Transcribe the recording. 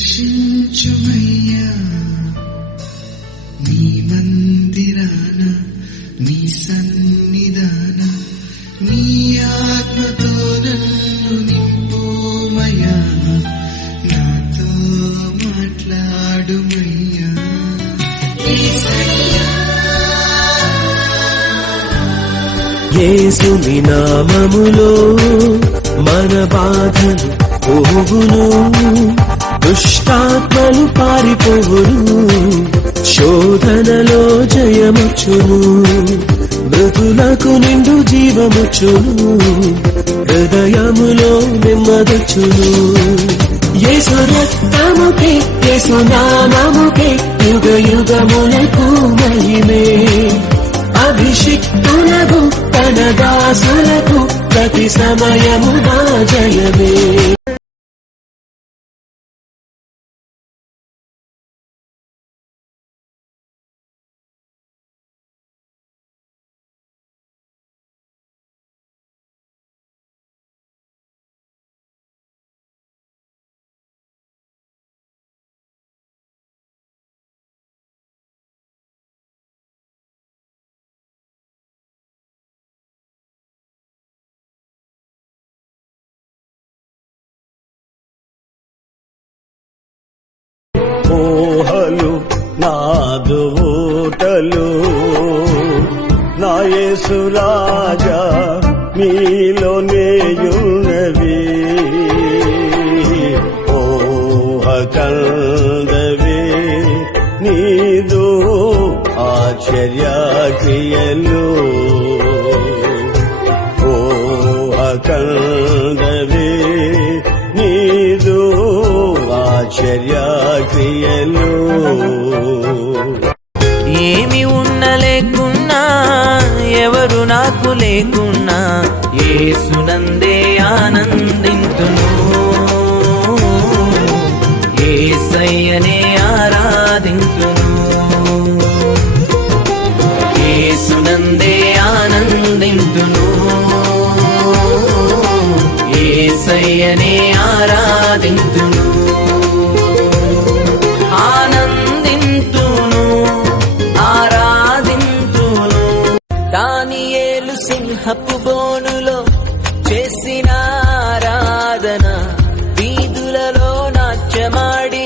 దర్శించుమయ్యా నీ మందిరాన నీ సన్నిధాన నీ ఆత్మతో నన్ను నింపుమయ్యా నాతో మాట్లాడుమయ్యా యేసుని నామములో మన బాధలు పోవును, దుష్టాత్మలు పారిపోవును, శోధనలో జయముచ్చును, మృతులకు నిండు జీవముచ్చును, హృదయములో నెమ్మదొచ్చును. యేసు రక్తముకే యేసు నామముకే యుగ యుగములకు మహిమే, అభిషిక్తులకు తన దాసులకు ప్రతి సమయము నా జయమే. ఊహలు నాదు ఊటలు నా యేసు రాజా మీలోనేయున్నవి, ఊహ కందవి నీదు ఆశ్చర్య క్రియలు, ఊహ కందవి నీదు ఆశ్చర్య క్రియలు. ఏమి ఉన్న లేకున్నా ఎవరు నాకు లేకున్నా యేసునందే ఆనందింతును, యేసయ్యనే ఆరాధింతును, యేసునందే ఆనందింతును, యేసయ్యనే ఆరాధింతును, ఆనందింతును, ఆరాధింతును. దానియేలు సింహపు బోనులో చేసిన ఆరాధన, వీధులలో నాట్యమాడి